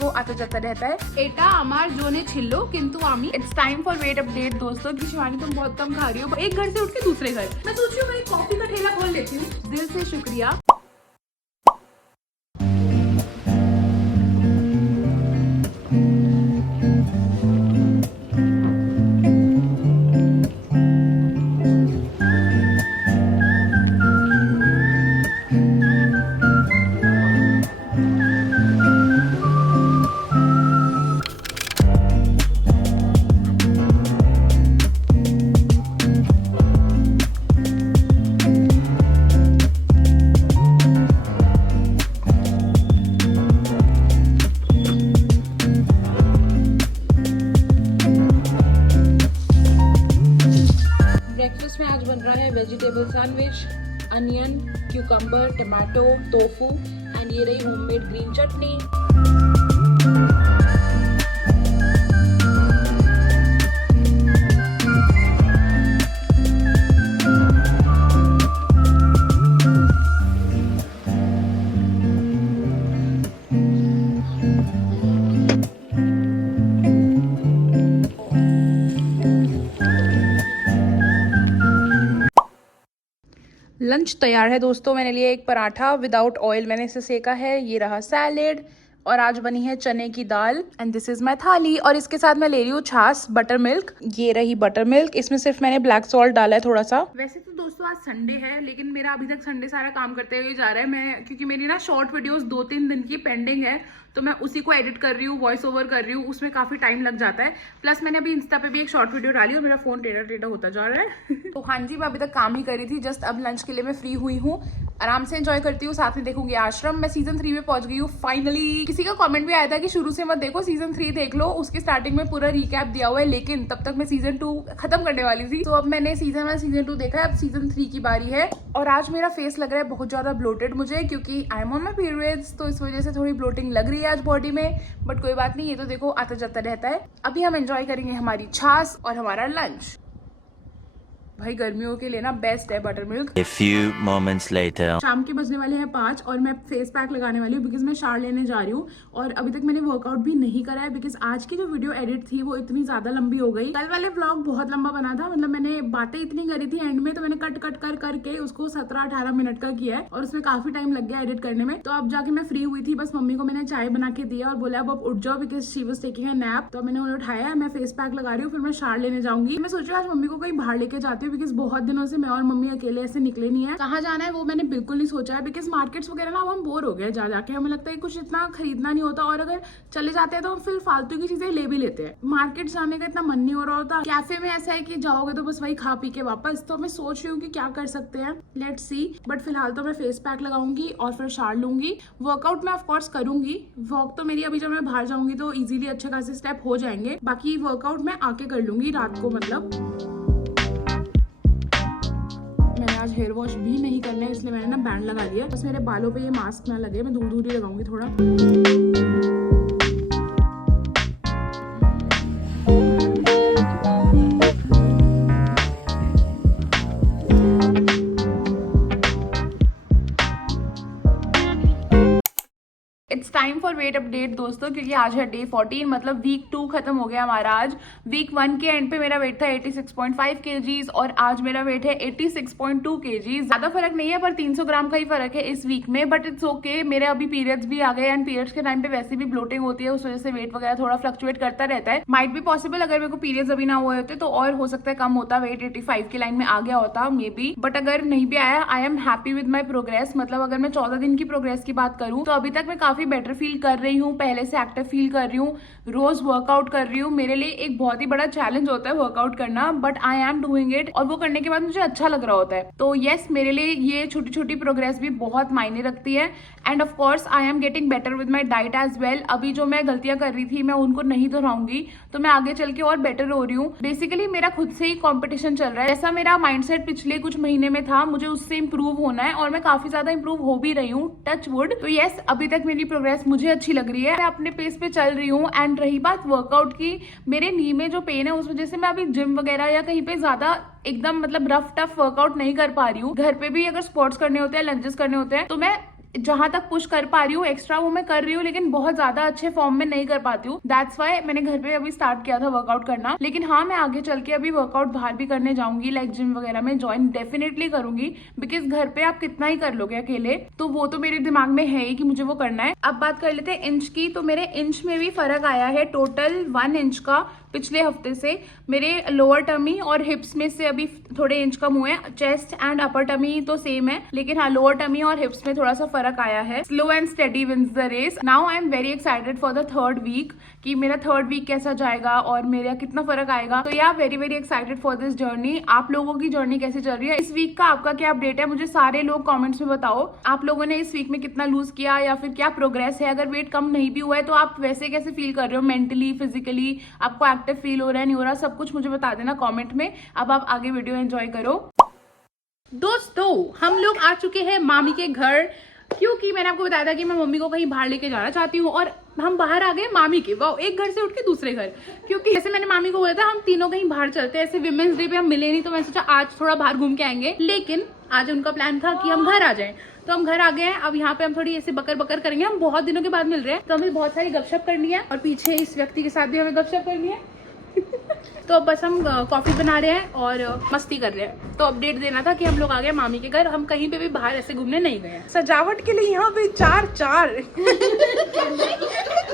देखो आता जाता रहता है। এটা আমার জোনে ছিল কিন্তু আমি it's time for weight update दोस्तों कि शिवानी तुम बहुत कम खा रही हो, एक घर से उठ के दूसरे घर। मैं सोच रही हूँ मैं कॉफी का ठेला खोल लेती हूँ। दिल से शुक्रिया। ब्रेकफास्ट में आज बन रहा है vegetable sandwich, onion, cucumber, tomato, tofu and ये रही होममेड ग्रीन चटनी। लंच तैयार है दोस्तों। मैंने लिया एक पराठा विदाउट ऑयल, मैंने इसे सेका है। ये रहा सैलेड और आज बनी है चने की दाल एंड दिस इज माय थाली। और इसके साथ मैं ले रही हूँ छाछ, बटर मिल्क। ये रही बटर मिल्क, इसमें सिर्फ मैंने ब्लैक सॉल्ट डाला है थोड़ा सा। वैसे तो दोस्तों आज संडे है, लेकिन मेरा अभी तक संडे सारा काम करते हुए जा रहा है। मैं क्योंकि मेरी ना शॉर्ट वीडियोस 2-3 दिन की पेंडिंग है, तो मैं उसी को एडिट कर रही हूँ, वॉइस ओवर कर रही हूँ, उसमें काफी टाइम लग जाता है। प्लस मैंने अभी इंस्टा पे भी एक शॉर्ट वीडियो डाली और मेरा फोन टेढ़ा टेढ़ा होता जा रहा है। तो हाँ जी, मैं अभी तक काम ही कर रही थी, जस्ट अब लंच के लिए मैं फ्री हुई हूँ। आराम से एंजॉय करती हूँ, साथ में देखूंगी आश्रम। मैं सीजन 3 में पहुंच गई हूँ फाइनली। किसी का कमेंट भी आया था कि शुरू से मत देखो, सीजन 3 देख लो, उसके स्टार्टिंग में पूरा रिकैप दिया हुआ है, लेकिन तब तक मैं सीजन 2 खत्म करने वाली थी। तो अब मैंने सीजन 1 सीजन 2 देखा है, अब सीजन 3 की बारी है। और आज मेरा फेस लग रहा है बहुत ज्यादा ब्लोटेड मुझे, क्योंकि I am on my periods, तो इस वजह से थोड़ी ब्लोटिंग लग रही है आज बॉडी में। बट कोई बात नहीं, ये तो देखो आता जाता रहता है। अभी हम एंजॉय करेंगे हमारी छाछ और हमारा लंच। भाई गर्मियों के लिए ना बेस्ट है butter milk. A few moments later. शाम के बजने वाले हैं 5 और मैं फेस पैक लगाने वाली हूँ बिकॉज मैं शार लेने जा रही हूँ। और अभी तक मैंने वर्कआउट भी नहीं करा है बिकॉज आज की जो वीडियो एडिट थी वो इतनी ज्यादा लंबी हो गई। कल वाले व्लॉग बहुत लंबा बना था, मतलब मैंने बातें इतनी करी थी एंड में, तो मैंने कट कट कर करके उसको 17-18 मिनट का किया है और उसमें काफी टाइम लग गया एडिट करने में। तो अब जाके मैं फ्री हुई थी, बस मम्मी को मैंने चाय बना के दिया और बोला अब उठ जाओ because she was taking a nap. तो मैंने उन्हें उठाया, मैं फेस पैक लगा रही हूँ, फिर मैं शार लेने जाऊंगी। मैं सोच रही हूँ आज मम्मी को कहीं बाहर लेके जाती हूँ बिकॉज बहुत दिनों से मैं और मम्मी अकेले ऐसे निकले नहीं है। कहाँ जाना है वो मैंने बिल्कुल नहीं सोचा है बिकॉज मार्केट्स वगैरह ना अब हम बोर हो गए जा जाके। हमें लगता है कुछ इतना खरीदना नहीं होता, और अगर चले जाते हैं तो फिर फालतू की चीजें ले भी लेते हैं। मार्केट जाने का इतना मन नहीं हो रहा होता। कैफे में ऐसा है कि जाओगे तो बस वही खा पी के वापस। तो मैं सोच रही हूँ कि क्या कर सकते हैं, लेट्स सी। बट फिलहाल तो मैं फेस पैक लगाऊंगी और फिर शार लूंगी। वर्कआउट मैं ऑफकोर्स करूंगी, वॉक तो मेरी अभी जब मैं बाहर जाऊंगी तो इजीली अच्छे खासे स्टेप हो जाएंगे। बाकी वर्कआउट मैं आके कर लूंगी रात को। मतलब मैंने आज हेयर वॉश भी नहीं करना है, इसलिए मैंने ना बैंड लगा लिया, बस मेरे बालों पे ये मास्क ना लगे। मैं दूर दूर ही लगाऊंगी थोड़ा। It's time for weight update दोस्तों, क्योंकि आज है डे 14, मतलब वीक 2 खत्म हो गया हमारा आज। वीक 1 के एंड पे मेरा वेट था 86.5 kgs और आज मेरा वेट है 86.2 kgs। ज्यादा फर्क नहीं है, पर 300 ग्राम का ही फर्क है इस वीक में, बट इट्स ओके। मेरे अभी पीरियड्स भी आ गए एंड पीरियड्स के टाइम पे वैसे भी ब्लोटिंग होती है, उस वजह से वेट वगैरह थोड़ा फ्लक्चुएट करता रहता है। माइट भी पॉसिबल अगर मेरे को पीरियड्स अभी ना हुए होते तो और हो सकता है कम होता, वेट 85 की लाइन में आ गया होता मे बी। बट अगर नहीं भी आया, I am happy with my progress. मतलब अगर मैं 14 दिन की प्रोग्रेस की बात करूँ तो अभी तक मैं काफी बेटर फील कर रही हूँ, पहले से एक्टिव फील कर रही हूँ, रोज वर्कआउट कर रही हूँ। मेरे लिए एक बहुत ही बड़ा चैलेंज होता है वर्कआउट करना, but I am doing it और वो करने के बाद मुझे अच्छा लग रहा होता है। तो यस, मेरे लिए ये छोटी छोटी प्रोग्रेस भी बहुत मायने रखती है। And of course I am getting better with my diet as well. अभी जो मैं गलतियां कर रही थी मैं उनको नहीं दोहराऊंगी, तो मैं आगे चल के और बेटर हो रही हूँ। बेसिकली मेरा खुद से ही कॉम्पिटिशन चल रहा है। जैसा मेरा माइंडसेट पिछले कुछ महीने में था, मुझे उससे इंप्रूव होना है और मैं काफी ज्यादा इंप्रूव हो भी रही हूँ, टच वुड। तो यस, अभी तक मेरी प्रोग्रेस मुझे अच्छी लग रही है, मैं अपने पेस पे चल रही हूँ। एंड रही बात वर्कआउट की, मेरे नी में जो पेन है उस वजह से मैं अभी जिम वगैरह या कहीं पे ज्यादा एकदम मतलब रफ टफ वर्कआउट नहीं कर पा रही हूँ। घर पे भी अगर स्क्वाट्स करने होते हैं, लंजेस करने होते हैं, तो मैं जहां तक पुश कर पा रही हूँ एक्स्ट्रा वो मैं कर रही हूँ, लेकिन बहुत ज्यादा अच्छे फॉर्म में नहीं कर पाती हूँ। दैट्स वाई मैंने घर पे अभी स्टार्ट किया था वर्कआउट करना। लेकिन हाँ, मैं आगे चल के अभी वर्कआउट बाहर भी करने जाऊंगी, लाइक जिम वगैरह में ज्वाइन डेफिनेटली करूंगी, बिकॉज घर पे आप कितना ही कर लोगे अकेले, तो वो तो मेरे दिमाग में है ही कि मुझे वो करना है। अब बात कर लेते हैं इंच की, तो मेरे इंच में भी फर्क आया है टोटल 1 इंच का पिछले हफ्ते से। मेरे लोअर टमी और हिप्स में से अभी थोड़े इंच कम हुए हैं। चेस्ट एंड अपर टमी तो सेम है, लेकिन हाँ लोअर टमी और हिप्स में थोड़ा सा फर्क आया है। Slow and steady wins the race. Now I am very excited for the 3rd week कि मेरा 3rd वीक कैसा जाएगा और मेरा कितना फर्क आएगा। तो या very very excited for this journey. आप लोगों की जर्नी कैसी चल रही है? इस वीक का आपका क्या अपडेट है? मुझे सारे लोग कॉमेंट्स में बताओ, आप लोगों ने इस वीक में कितना लूज किया या फिर क्या प्रोग्रेस है। अगर वेट कम नहीं भी हुआ है तो आप वैसे कैसे फील कर रहे हो, मेंटली फिजिकली आपको एक्टिव फील हो रहा है नहीं हो रहा, सब कुछ मुझे बता देना कमेंट में। अब आप आगे वीडियो एंजॉय करो। दोस्तों हम लोग आ चुके हैं मामी के घर, क्योंकि मैंने आपको बताया था कि मैं मम्मी को कहीं बाहर लेके जाना चाहती हूँ, और हम बाहर आ गए मामी के। वाह, एक घर से उठ के दूसरे घर, क्योंकि जैसे मैंने मामी को बोला था हम तीनों कहीं बाहर चलते हैं। ऐसे विमेंस डे पे हम मिले नहीं, तो मैंने सोचा आज थोड़ा बाहर घूम के आएंगे। लेकिन आज उनका प्लान था कि हम घर आ जाएं, तो हम घर आ गए हैं। अब यहाँ पे हम थोड़ी ऐसे बकर बकर करेंगे, हम बहुत दिनों के बाद मिल रहे हैं तो हमें बहुत सारी गपशप करनी है, और पीछे इस व्यक्ति के साथ भी हमें गपशप करनी है। तो अब बस हम कॉफी बना रहे हैं और मस्ती कर रहे हैं। तो अपडेट देना था कि हम लोग आ गए मामी के घर, हम कहीं पे भी बाहर ऐसे घूमने नहीं गए। सजावट के लिए यहाँ पे चार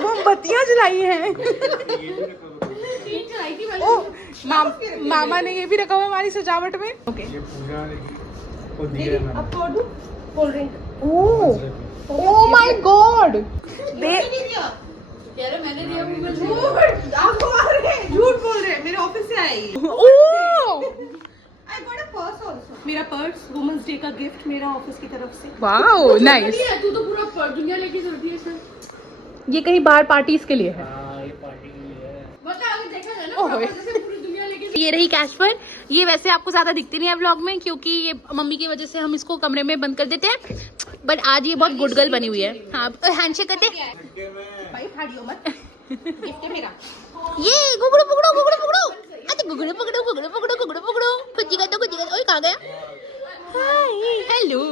मोमबत्तियां जलाई हैं। ओ मामा ने ये भी रखा हुआ हमारी सजावट में। ओके ओह माय गॉड, मैंने दिया, झूठ बोल रहे हैं, मेरे ऑफिस से आई। मेरा पर्स वुमेन्स डे का गिफ्ट मेरा ऑफिस की तरफ से। Wow nice. तू तो पूरा दुनिया लेके चलती है सर। ये कहीं बाहर पार्टीज के लिए है। ये रही कैशपर। ये वैसे आपको ज्यादा दिखती नहीं है व्लॉग में, क्योंकि ये मम्मी की वजह से हम इसको कमरे में बंद कर देते हैं, बट आज ये बहुत गुड गर्ल बनी हुई है। हाँ हैंडशेक करते भाई फाड़ियो मत, गिफ्ट है मेरा। ये गुगड़ू पकड़ो गुगड़ू पकड़ो, अच्छा गुगड़ू पकड़ो गुगड़ू पकड़ो गुगड़ू पकड़ो, कुछ का तो कुछ का। ओए कहाँ गया? Hi hello.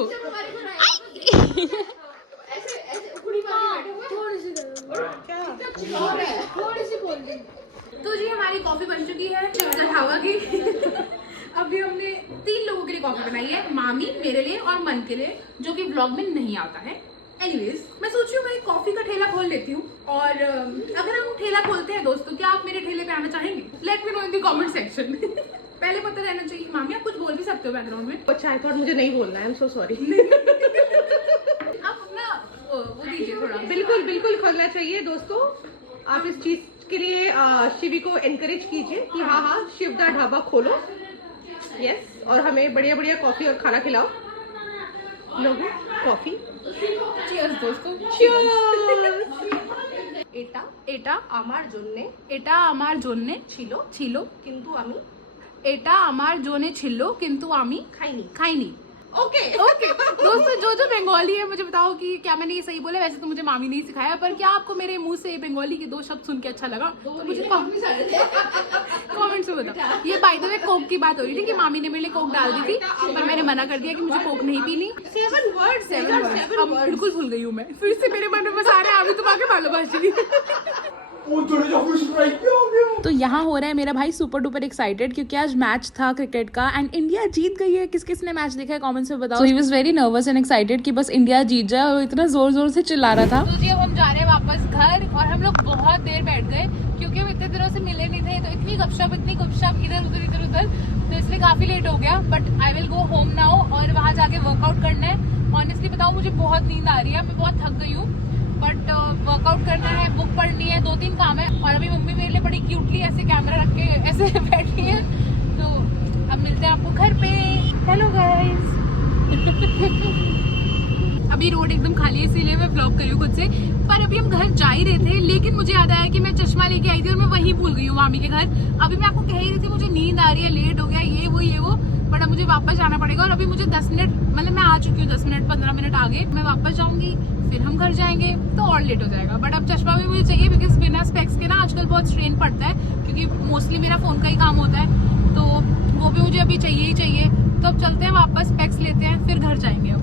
तो जी हमारी कॉफी बन चुकी है हवा की। अभी हमने 3 लोगों के लिए कॉफी बनाई है, मामी, मेरे लिए और मन के लिए, जो कि व्लॉग में नहीं आता है। एनीवेज मैं सोच रही हूँ मैं एक कॉफी का ठेला खोल लेती हूँ, और अगर हम ठेला खोलते हैं दोस्तों, क्या आप मेरे ठेले पे आना चाहेंगे? Let me know in the comment section. पहले पता रहना चाहिए। मामी आप कुछ बोल भी सकते हो बैकग्राउंड में। अच्छा, आई थॉट मुझे नहीं बोलना है, आई एम सो सॉरी। आप अपना वो दीजिए थोड़ा। बिल्कुल बिल्कुल खोलना चाहिए दोस्तों। आप इस चीज के लिए शिवी को एनकरेज कीजिए कि हाँ शिव दा ढाबा खोलो। यस, और हमें बढ़िया बढ़िया कॉफी और खाना खिलाओ। लोगों कॉफी। Cheers दोस्तों। এটা এটা আমার জন্যে এটা আমার জন্যে ছিল ছিল, কিন্তু আমি এটা আমার জন্যে ছিল কিন্তু আমি খাইনি। खाईनी। ओके ओके दोस्तों, जो बंगाली है मुझे बताओ कि क्या मैंने ये सही बोला? वैसे तो मुझे मामी ने ही सिखाया, पर क्या आपको मेरे मुंह से बंगाली के 2 शब्द सुन के अच्छा लगा? तो मुझे कमेंट्स में बताओ। ये बाय द वे कोक की बात हो रही थी कि मामी ने मेरे लिए कोक डाल दी थी, पर मैंने मना कर दिया कि मुझे कोक नहीं पीनी। 7 वर्ड्स। अब बिल्कुल भूल गई हूँ मैं, फिर से मेरे मन में बस आ रहे हैं, अभी तुम आके भालोबाशी। तो यहाँ हो रहा है मेरा भाई सुपर डुपर एक्साइटेड, क्योंकि आज मैच था क्रिकेट का एंड इंडिया जीत गई है। किस किस ने मैच देखा है कमेंट्स में बताओ। So he was very nervous and excited कि बस इंडिया जीत जाए, और इतना जोर जोर से चिल्ला रहा था। तो जी अब हम जा रहे हैं वापस घर, और हम लोग बहुत देर बैठ गए क्योंकि हम इतने दिनों से मिले नहीं थे, तो इतनी गपशप इधर उधर, तो इसलिए काफी लेट हो गया। But I will go home now, और वहाँ जाके वर्कआउट करना है। ऑनेस्टली बताऊँ मुझे बहुत नींद आ रही है, मैं बहुत थक गई हूँ, बट वर्कआउट करना है, बुक पढ़नी है, 2-3 काम है। और अभी मम्मी मेरे लिए बड़ी क्यूटली ऐसे कैमरा रख के ऐसे बैठी है। तो अब मिलते हैं आपको घर पे। Hello guys. अभी रोड एकदम खाली है, इसीलिए मैं व्लॉग कर रही हूँ खुद से। पर अभी हम घर जा ही रहे थे, लेकिन मुझे याद आया कि मैं चश्मा लेके आई थी और मैं वहीं भूल गई हूँ मामी के घर। अभी मैं आपको कह ही रही थी मुझे नींद आ रही है, लेट हो गया, ये वो, बट अब मुझे वापस जाना पड़ेगा। और अभी मुझे 10 मिनट, मतलब मैं आ चुकी हूँ 10 मिनट 15 मिनट आगे, मैं वापस जाऊंगी, फिर हम घर जाएंगे, तो और लेट हो जाएगा। बट अब चश्मा भी मुझे चाहिए, बिकॉज बिना स्पेक्स के ना आजकल बहुत स्ट्रेन पड़ता है, क्योंकि मोस्टली मेरा फोन का ही काम होता है, तो वो भी मुझे अभी चाहिए ही चाहिए। तो अब चलते हैं वापस, स्पेक्स लेते हैं, फिर घर जाएंगे अब।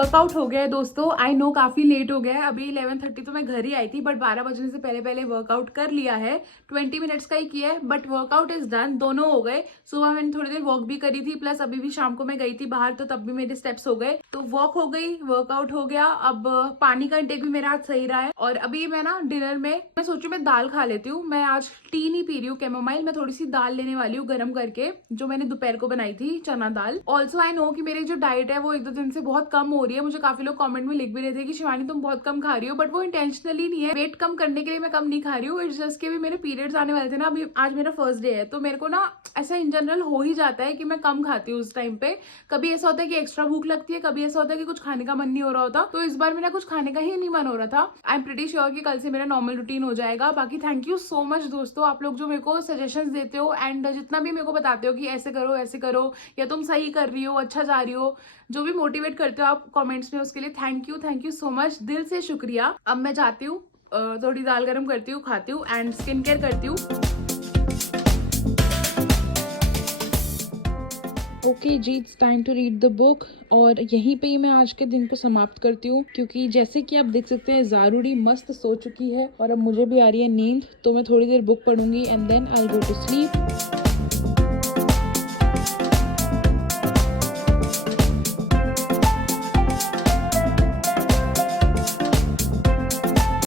वर्कआउट हो गया है दोस्तों। आई नो काफी लेट हो गया है, अभी 11:30 तो मैं घर ही आई थी, बट 12 बजने से पहले पहले वर्कआउट कर लिया है। 20 मिनट्स का ही किया है, बट वर्कआउट इज डन। दोनों हो गए। सुबह मैंने थोड़ी देर वॉक भी करी थी, प्लस अभी भी शाम को मैं गई थी बाहर, तो तब भी मेरे स्टेप्स हो गए। तो वॉक हो गई, वर्कआउट हो गया। अब पानी का इंटेक भी मेरा आज सही रहा है। और अभी मैं ना डिनर में मैं सोचू मैं दाल खा लेती हूँ। मैं आज टी नहीं पी रही हूँ कैमोमाइल, मैं थोड़ी सी दाल लेने वाली हूँ गर्म करके, जो मैंने दोपहर को बनाई थी, चना दाल। ऑल्सो आई नो कि मेरी जो डाइट है वो 1-2 दिन से बहुत कम हो रही है। मुझे काफी लोग कमेंट में लिख भी रहे थे कि शिवानी तुम बहुत कम खा रही हो, बट वो इंटेंशनली नहीं है। वेट कम करने के लिए मैं कम नहीं खा रही हूँ। इट्स जस्ट के भी मेरे पीरियड्स आने वाले थे ना, अभी आज मेरा फर्स्ट डे है, तो मेरे को ना ऐसा इन जनरल हो ही जाता है कि मैं कम खाती हूँ उस टाइम पे। कभी ऐसा होता है कि एक्स्ट्रा भूख लगती है, कभी ऐसा होता है कि कुछ खाने का मन नहीं हो रहा होता। तो इस बार मेरा कुछ खाने का ही नहीं मन हो रहा था। आई एम प्रीटी श्योर कि कल से मेरा नॉर्मल रूटीन हो जाएगा। बाकी थैंक यू सो मच दोस्तों, आप लोग जो मेरे को सजेशंस देते हो एंड जितना भी मेरे को बताते हो कि ऐसे करो या तुम सही कर रही हो, अच्छा जा रही हो, जो भी मोटिवेट करते हो आप कमेंट्स में, उसके लिए थैंक यू सो मच, दिल से शुक्रिया। अब मैं जाती हूँ, थोड़ी दाल गरम करती हूँ, खाती हूँ एंड स्किन केयर करती हूँ। ओके जी, it's time to read the book. और यहीं पे ही मैं आज के दिन को समाप्त करती हूँ, क्योंकि जैसे कि आप देख सकते हैं ज़ारूरी मस्त सो चुकी है और अब मुझे भी आ रही है नींद। तो मैं थोड़ी देर बुक पढ़ूंगी and then I will go to sleep.